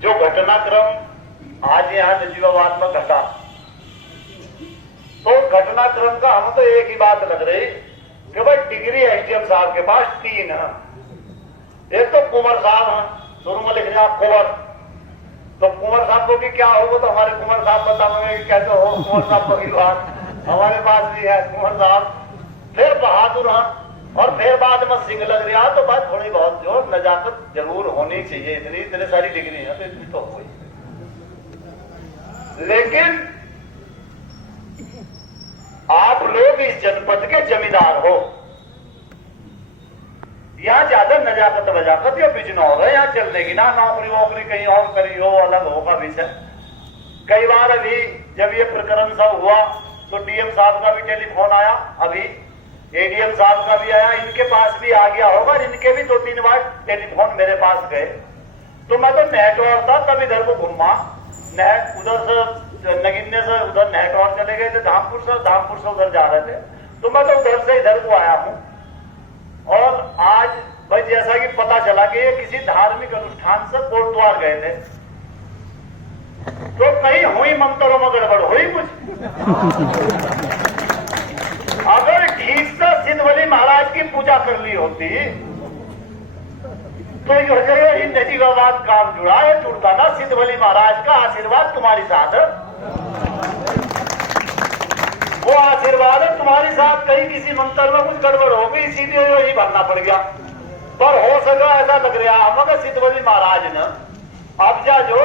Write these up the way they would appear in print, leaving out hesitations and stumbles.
जो घटनाक्रम आज यहाँ नजीबाबाद में घटा, तो घटनाक्रम का हम तो एक ही बात लग रही कि भाई डिग्री एसडीएम साहब के पास 3 है। एक तो कुंवर साहब हैं, शुरू में लिख दिया कुंवर, तो कुंवर साहब को भी क्या होगा, तो हमारे कुंवर साहब बताओगे कि कैसे हो कुंवर साहब की बात, हमारे पास भी है कुंवर साहब। फिर बहादुर हैं, और फिर बाद में सिंह लग रहा, तो बात थोड़ी बहुत जो नजाकत जरूर होनी चाहिए। इतनी सारी डिग्री है तो इतनी तो हो गई, लेकिन आप लोग इस जनपद के जमींदार हो, यहाँ ज्यादा नजाकत वजाकत या बिजनौर है, यहाँ चल देगी ना। नौकरी वोकरी कहीं और करी हो, अलग होगा विषय। कई बार अभी जब ये प्रकरण सब हुआ तो डीएम साहब का भी टेलीफोन आया, अभी एडीएम साहब का भी आया, इनके पास भी आ गया होगा, इनके भी 2-3 बार टेलीफोन मेरे पास गए। तो मैं तो नेटवर्क था, तब इधर को घूमा, उधर से नगिन्ने से उधर नेटवर्क चले गए थे, धामपुर से उधर जा रहे थे, तो मैं तो उधर से इधर को आया हूं। और आज भाई जैसा कि पता चला कि ये किसी धार्मिक अनुष्ठान से कोटद्वार गए थे, तो कहीं हुई मंत्रों में गड़बड़ हुई कुछ। अगर ठीक से सिद्धवली महाराज की पूजा कर ली होती तो ये नजीबाबाद काम जुड़ा है, जुड़ता ना। सिद्धवली महाराज का आशीर्वाद तुम्हारी साथ है, वो आशीर्वाद है तुम्हारे साथ। कहीं किसी मंत्र में कुछ गड़बड़ हो गई, इसीलिए यही भरना पड़ गया। पर हो सका ऐसा लग रहा हमें सिद्धवली महाराज ने अब जा जो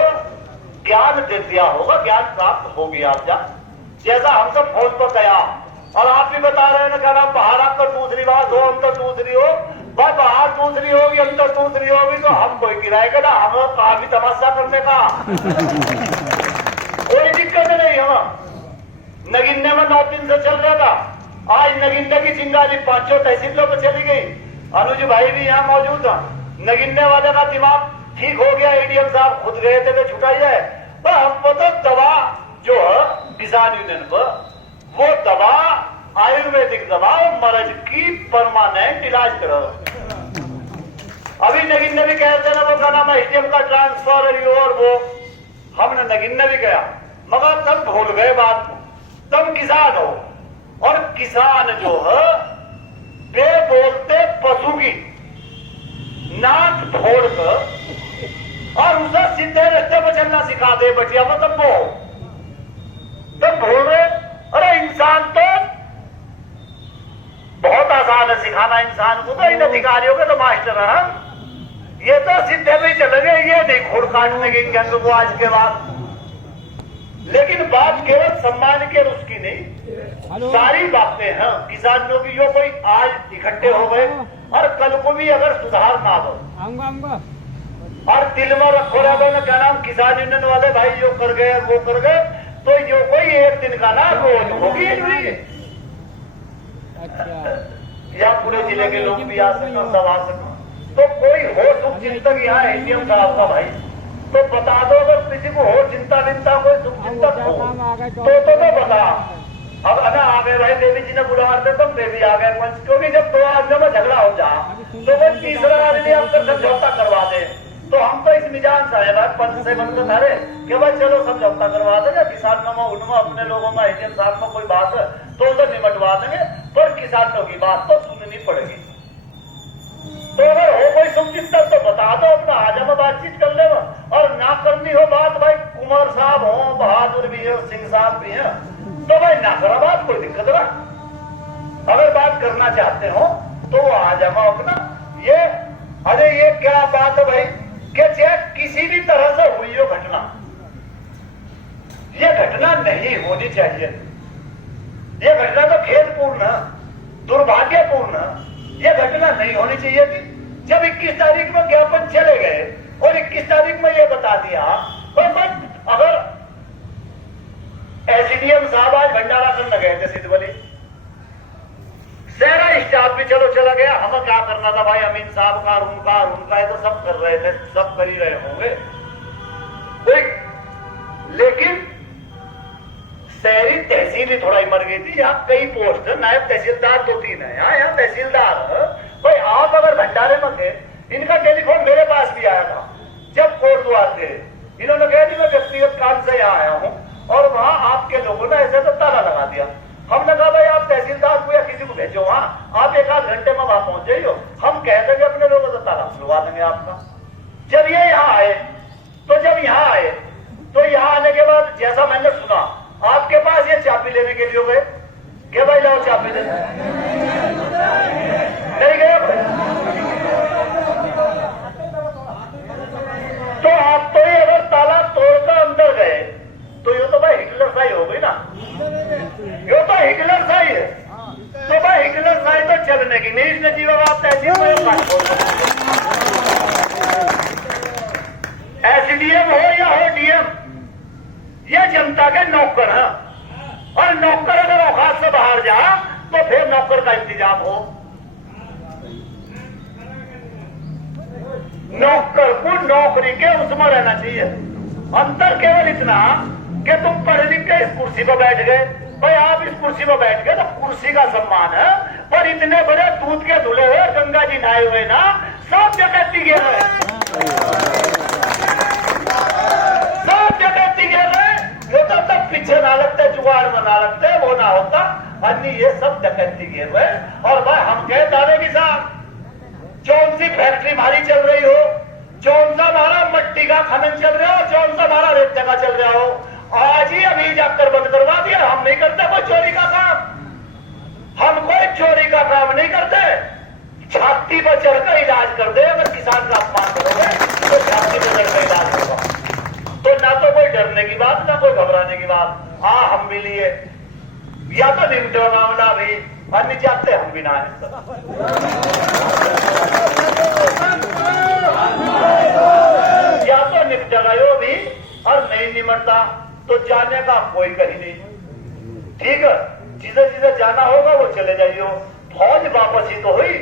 ज्ञान दे दिया होगा, ज्ञान प्राप्त हो गया। अब जा जैसा हम सब फोन पर गया, और आप भी बता रहे हैं ना, बाहर आकर दूसरी बात हो, अंदर दूसरी हो, भाई बाहर दूसरी होगी अंदर दूसरी होगी, तो हम कोई किराए का ना, हमें कहा भी तमाशा करने का कोई दिक्कत नहीं। हम नगिन्ने में 9 दिन से चल रहा था, आज नगिन्ने की चिंगारी 5 तहसीलों पर चली गई। अनुज भाई भी यहाँ मौजूद था, नगिन्ने वाले का दिमाग ठीक हो गया, एडीएम साहब खुद गए थे तो छुटाई जाए। पर हमको तो दवा जो है किसान यूनियन पर, वो दवा आयुर्वेदिक दवा मर्ज की परमानेंट इलाज करो। अभी नगिन्ने भी कहते ना, वो कहना मैं एटीएम का ट्रांसफर और वो, हमने नगिन्ने भी गया, मगर तब भूल गए बात। तब किसान हो, और किसान जो है बे बोलते पशु की नाक फोड़ कर और उसे सीधे रास्ते पर चलना सिखा दे बचिया, मतलब वो तब बोल रहे। अरे इंसान तो बहुत आसान है सिखाना इंसान को, तो इन अधिकारियों के तो मास्टर है। ये तो सीधे भी चले गए, ये नहीं खोड़ काटने के गंग को आज के बाद। लेकिन बात केवल सम्मान के उसकी नहीं, सारी बातें हैं किसानों की। जो कोई आज इकट्ठे हो गए और कल को भी अगर सुधार ना हो और दिल में रखो रहे ना, क्या नाम किसान यूनियन वाले भाई जो कर गए वो कर गए, तो यो कोई एक दिन का ना रोज होगी या पूरे जिले के लोग भी आ सकें और सब आ सकें। तो कोई हो सुख चिंतक यहाँ एटीएम साहब का भाई, तो बता दो अगर किसी को हो चिंता विंता कोई सुख चिंतक हो तो बता। अब ना आ गए भाई, देवी जी ने बुला दे तो देवी आ गए पंच, क्योंकि जब 2 आदमियों में झगड़ा हो जा तो कोई तीसरा आदमी हमसे समझौता करवा दे। तो हम तो इस मिजान से आएगा पंच से बनते थारे कि भाई चलो समझौता करवा देंगे, किसानों में उनमें अपने लोगों में एटीएम साहब में कोई बात है तो उसे निमटवा देंगे, पर किसानों की बात तो सुननी पड़ेगी। तो अगर हो कोई सुख चिंतक तो बता दो, अपना आजा में बातचीत कर ले। और ना करनी हो बात, भाई कुमार साहब हो, बहादुर भी है, सिंह साहब भी है, तो भाई ना करो बात, कोई दिक्कत ना। अगर बात करना चाहते हो तो वो आ जाओ अपना। ये अरे ये क्या बात है भाई कि चाहे किसी भी तरह से हुई हो घटना, ये घटना नहीं होनी चाहिए। ये घटना तो खेदपूर्ण है, दुर्भाग्यपूर्ण है, ये घटना नहीं होनी चाहिए थी। जब 21 तारीख में ज्ञापन चले गए और 21 तारीख में ये बता दिया, अगर एसडीएम साहब आज भंडारा करने गए थे सिद्धवली, सारा स्टाफ भी चलो चला गया, हमें क्या करना था भाई, अमीन साहब का उनका ये तो सब कर रहे थे, सब कर ही रहे होंगे। लेकिन शहरी तहसील ही थोड़ा ही मर गई थी। यहाँ कई पोस्ट है, नायब तहसीलदार 2-3 है, यहाँ तहसीलदार है। भाई आप अगर भंडारे में थे, इनका टेलीफोन मेरे पास भी आया था जब कोटद्वार थे, इन्होंने कहा कि मैं व्यक्तिगत काम से यहाँ आया हूँ और वहाँ आपके लोगों ने ऐसे तो ताला लगा दिया। हमने कहा भाई आप तहसीलदार को या किसी को भेजो वहाँ, आप 1-8 घंटे में वहाँ पहुंच जाइयो, हम कह देंगे अपने लोगों से ताला खुलवा देंगे आपका। जब ये यहाँ आए तो यहाँ आने के बाद जैसा मैंने सुना आपके पास ये चाबी लेने के लिए गए क्या भाई लाओ चाबी दे, नहीं गए भाई। तो आप तो ये अगर ताला तोड़कर अंदर गए तो ये तो भाई हिटलर शाही हो गई ना, ये तो हिटलर शाही है। तो भाई हिटलर शाही तो चलने की नहीं, इसने जीवन आप तहसील में एसडीएम हो या हो डीएम, ये जनता के नौकर है और नौकर अगर औकात से बाहर जा तो फिर नौकर का इंतजाम हो। नौकर को नौकरी के उसमें रहना चाहिए। अंतर केवल इतना कि तुम पढ़ लिख के इस कुर्सी पर बैठ गए, भाई आप इस कुर्सी पर बैठ गए तो कुर्सी का सम्मान है, पर इतने बड़े दूध के धुले हुए गंगा जी नहाए हुए ना सब डकैती गिर रहे, सब डकैती गिर रहे। वो तो तब पीछे ना लगते, जुगाड़ में ना लगते, वो ना होता, अन्य ये सब डकैती गिर रहे। और भाई हम कहे दादे की साहब जौन सी फैक्ट्री हमारी चल रही हो, जौन सा हमारा मट्टी का खनन चल रहा हो, जौन सा हमारा रेत का चल रहा हो, आज ही अभी जाकर बंद करवा दिया। हम नहीं करते कोई चोरी का काम, हम कोई चोरी का काम नहीं करते। छाती पर चढ़कर इलाज कर दे, अगर किसान का अपमान करोगे तो छाती पर चढ़कर इलाज होगा। तो ना तो कोई डरने की बात, ना कोई घबराने की बात। हाँ हम भी लिए, या तो निमटो मामला भी अन्य चाहते हम भी ना है, या तो निपट गयो भी और नहीं निमटता तो जाने का कोई कहीं नहीं। ठीक है, जिसे जिसे जाना होगा वो चले जाइयो। फौज वापसी तो हुई,